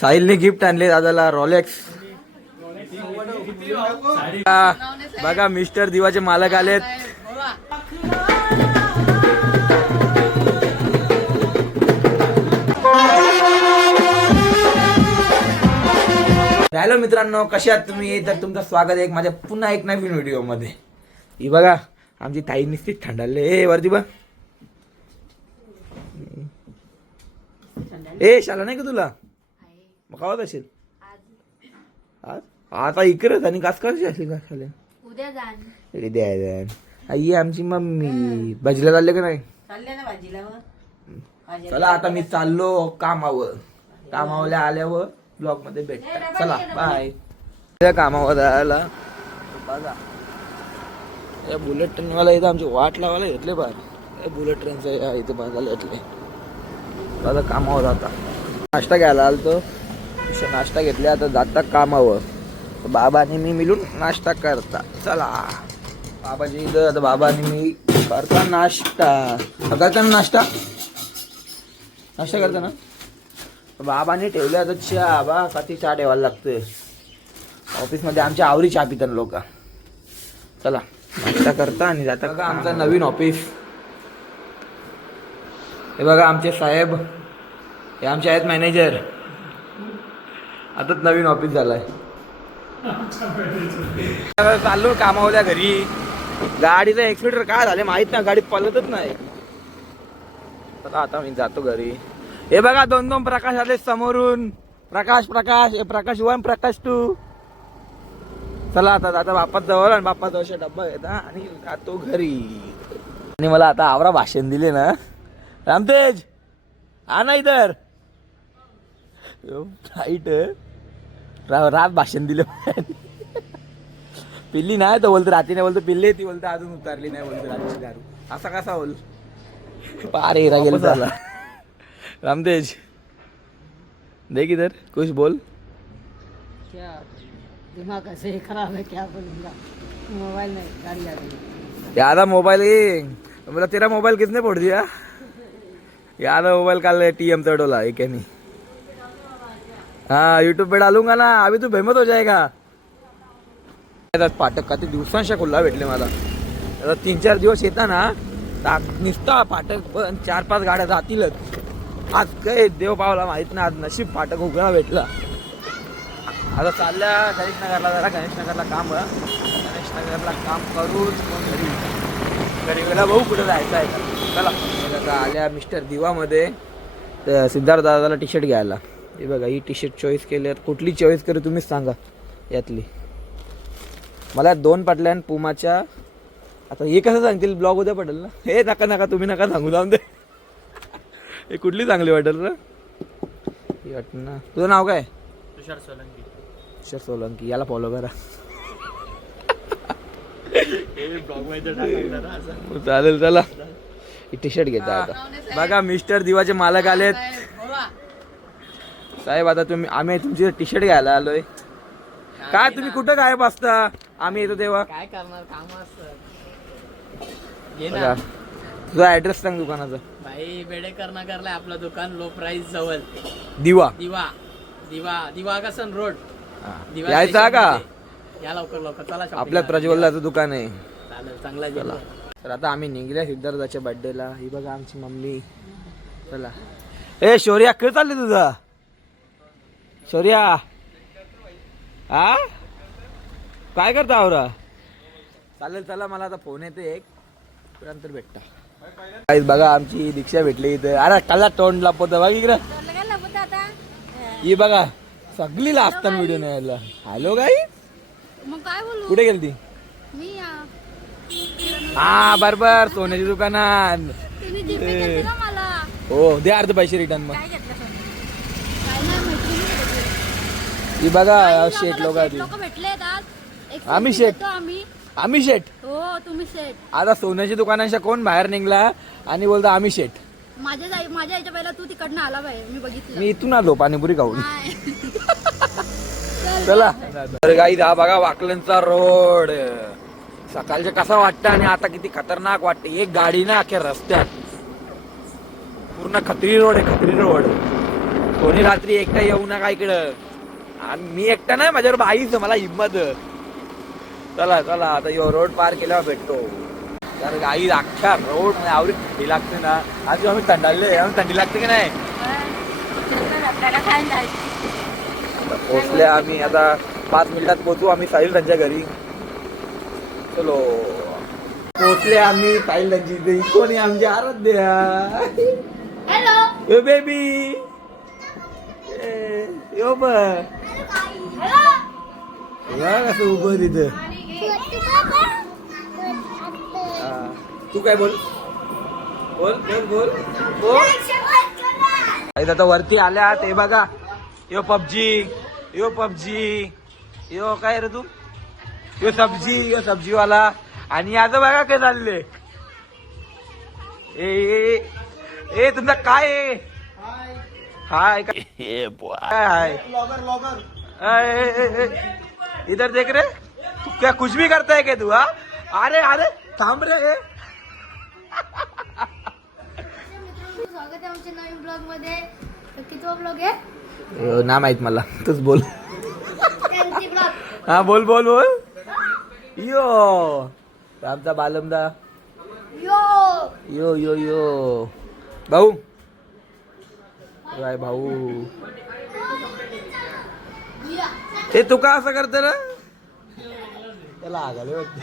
साहिलने gift आणले दादाला Rolex. बघा मिस्टर दिवाचे मालक आलेत. हॅलो मित्रांनो, कशा आहात तुम्ही? तर तुमचं स्वागत आहे माझ्या पुन्हा एक नवीन व्हिडिओ मध्ये. ही बघा आमची ताई नुसती थंडाले. ए वरती बघ. ए शाला नाही का तुला? मग खावत असेल आज. आता इकडेच आणि कास करायची असेल का खाले? उद्या जाण. द्या आई आमची मम्मी भाजीला चालले का नाही? चालले ना भाजीला. चला आता मी चाललो कामावर. कामावल्या आल्यावर ब्लॉग मध्ये भेटतात. चला बाय. कामावर जायला बघा या बुलेट ट्रेन वाला इथं आमची वाट लावायला घेतले बार. बुलेट ट्रेनचं इथे बघायला घेतले. आता कामावर जाता नाश्ता घ्यायला आलतो. नाश्ता घेतला आता जाता कामावर. बाबा आणि मी मिळून नाश्ता करता. चला बाबाजी इथं. आता बाबा आणि मी करता नाश्ता. करता ना नाश्ता करता ना. बाबाने ठेवलं आता चहा. बा कधी चहा ठेवायला लागतोय ऑफिसमध्ये. आमच्या आवरी चहा पितात लोक. चला नाश्ता करता आणि जाता का आमचा नवीन ऑफिस. हे बघा आमचे साहेब. हे आमचे आहेत मॅनेजर. आताच नवीन ऑफिस झालाय. चाललो कामावल्या घरी. गाडीचं एक्सिलेटर काय झाले माहित नाही. गाडी पळतच नाही. आता मी जातो घरी. हे बघा दोन दोन प्रकाश आले समोरून. प्रकाश हे प्रकाश 1 प्रकाश 2. चला आता बाप्पा जवळ आणि बाप्पा जवळचा डब्बा घेता आणि जातो घरी. आणि मला आता आवरा भाषण दिले ना रामतेज. हा ना इधर राईट. रात भाषण दिले. पिल्ली नाही तर बोलतो रात्री नाही बोलतो पिल्ली. ती बोलतो अजून उतारली नाही बोलतो रात्रीची दारू. असा कसा बोल पार हिरा गेला झाला. रामतेज देख इधर कुछ बोल. क्या दिमाग ऐसे खराब है, क्या बोलूंगा. मोबाइल नहीं गाड़ी आ गई. यादा मोबाइल बोला तेरा मोबाइल किसने फोड़ दिया? यादा मोबाइल कल TM तोड़ोला एक नहीं. हाँ यूट्यूब पे डालूंगा ना. अभी तू बेमत हो जाएगा. फाटक का ते दिवसांशा खुल्ला भेटले मला. आता 3-4 दिवस येता ना निसता फाटक पण 4-5 गाड्या जातीलच. आज काय देव पावला माहित ना. आज नशीब फाटक उघडा भेटला. आता चालल्या गणेशनगरला. जरा गणेशनगरला काम. गणेशनगरला काम करून घरी गेला. भाऊ कुठे जायचं आहे का? चला आता आल्या मिस्टर दिवामध्ये. तर सिद्धार्थ दादाला टी शर्ट घ्यायला. हे बघा ही टी शर्ट चॉईस केली. कुठली चॉईस करू तुम्हीच सांगा यातली. मला 2 पडल्या आणि पुमाच्या. आता हे कसं सांगतील ब्लॉग उद्या पडेल ना. हे नका तुम्ही नका सांगू. जाऊन दे. हे कुठली चांगली वाटेल ना. ही वाटत ना. तुझं नाव काय? तुषार सोलंकी. याला फॉलो करा. चालेल चला टी शर्ट घेता आता. बघा मिस्टर दिवाचे मालक आलेत. साहेब आता आम्ही तुमची टी शर्ट घ्यायला आलोय. काय तुम्ही कुठं गायब असता? आम्ही येतो तेव्हा. काय करणार काम असतं. तुझा ऍड्रेस सांग दुकानाचा. भाई बेडेकर नगरला आपलं दुकान. लो प्राइस जवळ दिवा का सन रोड. यायचा का? या लवकर चला. आपल्या प्रज्वलचं दुकान आहे. चालेल चांगला गेला. तर आता आम्ही निघल्या सिद्धार्थाच्या बर्थडेला. ही बघा आमची मम्मी. चला ए शौर्या काय चालले तुझा? शौर्या हा काय करता आवरा? चालेल चला मला आता फोन येते एक. नंतर भेटता. बघा आमची दीक्षा भेटली इथे. अरे कला तोंड लपवत बघ इकडं. ही बघा सगळी लाजतात व्हिडिओ न्यायला. हॅलो गाई मग काय बोलू. कुठे गेलती? मी हा बरोबर सोन्याच्या दुकानात. तुम्ही जीपे केलं ना मला. हो दे अर्ध पैसे रिटर्न. मग काय घेतलं सोनं? काय नाही मैत्रिणी. ही बघा शेट लोक भेटले आज. आम्ही शेट. आम्ही शेट. हो तुम्ही शेट. आता सोन्याच्या दुकानांच्या कोण बाहेर निघला आणि बोलता आम्ही शेट. माझ्या याच्या पहिला तू तिकडनं आला बाई. मी बघितलं. मी इथून आलो पाणीपुरी खाऊन. चला तर गाईज हा बघा वाकलनचा रोड. सकाळच्या कसा वाटतं आणि आता किती खतरनाक वाटते. एक गाडी ना अख्या रस्त्यात. पूर्ण खत्री रोड आहे. खत्री रोड. कोणी रात्री एकटा येऊ नका इकडं. आणि मी एकटा नाही, माझ्यावर आईच मला हिंमत. चला चला आता यो रोड पार केल्यावर भेटतो. तर गाई अख्ख्या रोड मध्ये आवडी थंडी लागते ना. आज आम्ही थंडाळले, थंडी लागते की नाही. पोचले आम्ही आता 5 मिनिटात पोहोचू आम्ही साहिल त्यांच्या घरी. चलो पोचले आम्ही साहिल त्यांची घरी. कोणी आमची आराध्या. Hello baby. यो बघ कसं उभं तिथं. तू काय बोल बोल बोल बोल बोल. आता वरती आल्या ते बघा. यो पबजी, यो पबजी, यो काय रे तू, यो सब्जी वाला. आणि आता बघा काय चालले. ए तुमचा काय आहे. हाय हाय इधर देख रे. तू क्या कुछ भी करता है क्या तू. हा अरे अरे थांब रे. स्वागत आहे आमच्या नवीन ब्लॉग मध्ये. कितवा ब्लॉग आहे ना माहित मला, तूच बोल. ब्लॉग. हा बोल बोल बोल. यो आमचा बालमदा. यो यो यो यो भाऊ. काय भाऊ. ते तू का असं करत ना. त्याला आगाले वाटत.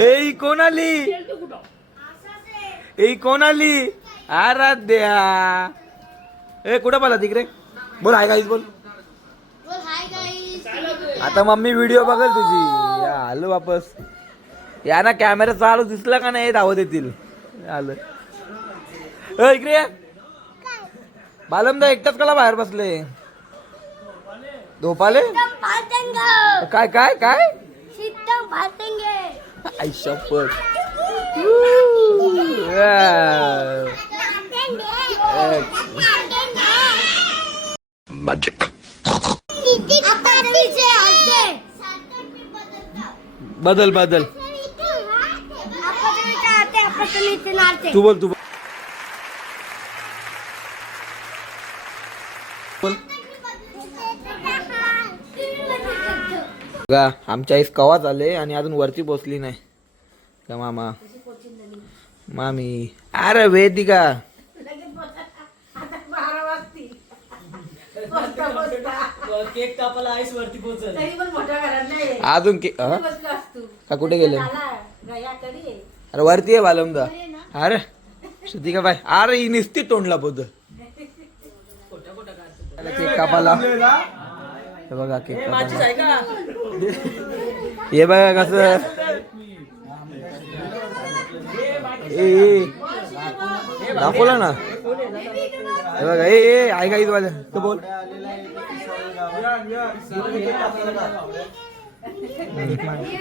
ए कोण आली. ए कोण आली. आराध्या. ए कुठं पाला तिकडे. बोल हाय गाईस बोल. Hi guys. आता मम्मी व्हिडिओ बघल तुझी. या आलो वापस. या ना कॅमेरा चालू दिसला का नाही धावत येतील. आलं इकडे. बालमदा एकटाच कला बाहेर बसले. झोपाले. काय काय काय आई शपथ. बदल बदल. तू बोल तू बोल. बघा आमच्या आईस कवाच आले आणि अजून वरती पोचली नाही का मामा मामी. अरे वेदिका केक कापायला आईस वरती पोहोचल. अजून का कुठे गेले. अरे वरती आहे बालमदा. अरे श्रुतिका बाय. अरे ही निस्ती तोंडला पोत. केक कापाला. हे बघा केक कापाला. हे बघा कसं. दाखवलं ना. हे बघा ए ऐका इथं वाले तो बोल.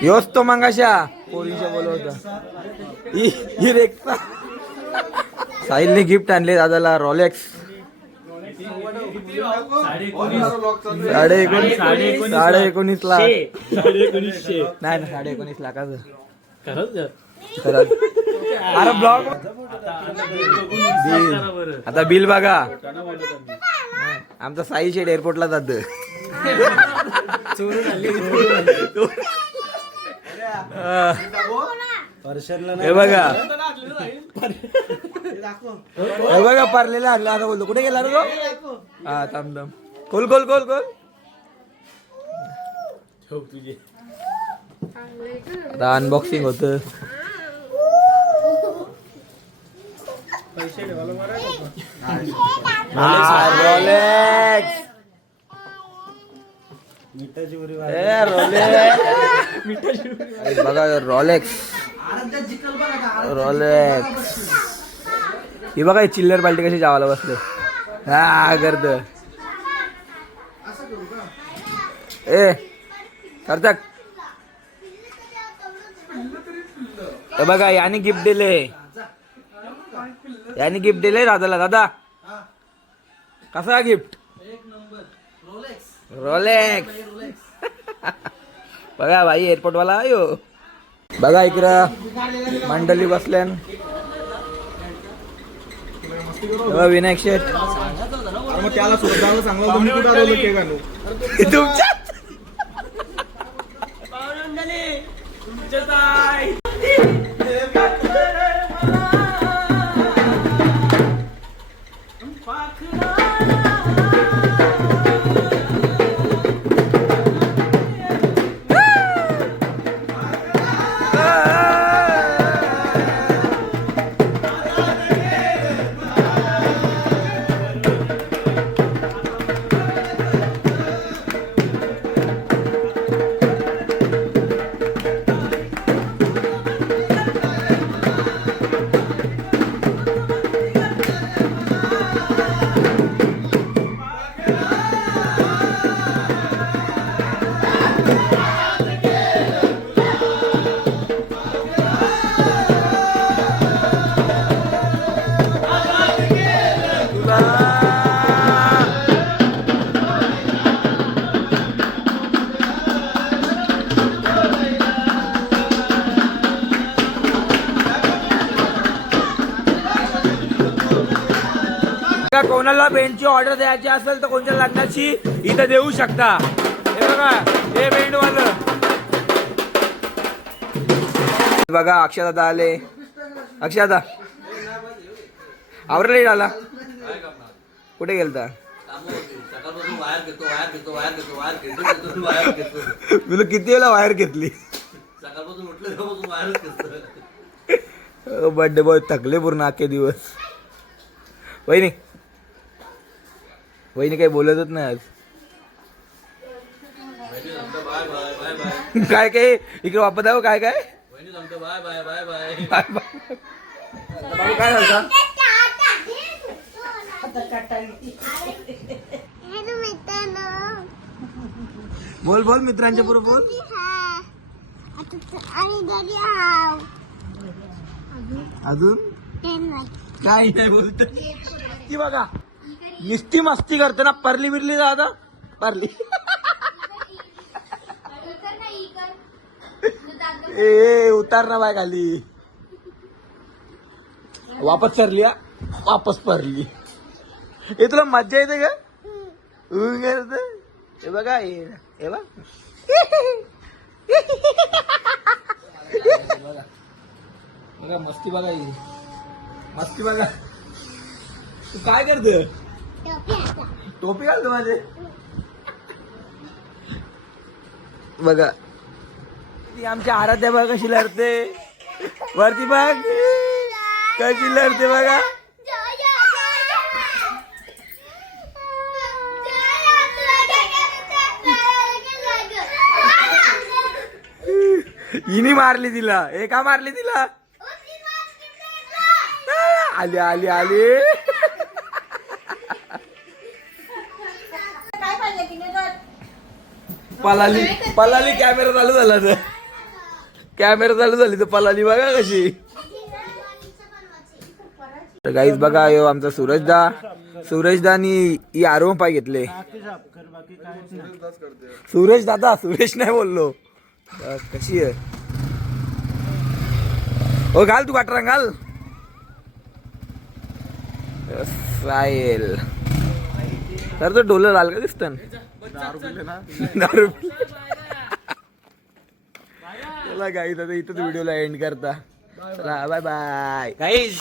योच तो मंगाशा पोरींच्या बोलवता. ही रेक्सा. साहिलने गिफ्ट आणले दादाला रॉलेक्स. 19.5 लाख. नाही ना 19.5 लाखाचं. अरे ब्लॉग आता बिल बघा. आमचा साई शेड एअरपोर्टला जात. हे बघा हे बघा पारलेला आणला. आता बोलतो कुठे गेला रे तो. हा थांब थांब. खोल खोल खोल खोल. आता अनबॉक्सिंग होत. रोलेक्स. बघा रॉलेक्स. रॉलेक्स. ही बघा चिल्लर पाल्टी कशी जावाला बसले. हा गर्द ए करतात. बघा याने गिफ्ट दिले. याने गिफ्ट दिले दादाला. दादा कसा गिफ्ट. रोलेक्स. बघा भाई एअरपोर्ट वाला यो. बघा इकडं मंडळी बसल्यान. विनायक शेठ मग त्याला शोधायला सांगलं तुम्ही कुठं आलो केक आणू तुमच्या कोणाला बेंडची ऑर्डर द्यायची असेल तर कोणत्या लग्नाची इथं देऊ शकता. हे बघा हे बेंड वालं बघा. अक्षदादा आले. अक्षदा आवरले आला कुठे गेलता तुला किती वेळा वायर घेतली बर्थडे बॉय थकले पूर्ण अख्खे दिवस. वहिनी वहिनी काही बोलतच नाही आज. काय काय इकडे वापस आहे काय काय bye bye bye bye bye काय झालं बोल बोल मित्रांच्या बरोबर बोल. अजून काय नाही बोलत ती बघा नुसती मस्ती करते ना. परली बिरली दादा परली ए उतार ना बाय खाली. वापस सरली वापस परली. हे तुला मज्जा येते का हे बघा हे बघ बघा मस्ती बघा मस्ती बघा. तू काय करते टोपी घालतो माझे बघा. ती आमच्या आराध्या बघा कशी लढते वरती बघ कशी लढते बघा. हिनी मारली तिला. हे का मारली तिला आली आली आली. पलाली पलाली कॅमेरा चालू झाला तर कॅमेरा चालू झाली तर पलाली बघा कशी. गाईज बघा यो आमचा सूरजदा आणि आरोम पाय घेतले. सुरेश दादा सुरेश नाही बोललो. कशी आहे हो घाल तू काटरा घाल साईल तर तो डोलं लाल का दिसत दारू. चला गाईज आता इथंच व्हिडिओला एंड करता. Bye bye guys.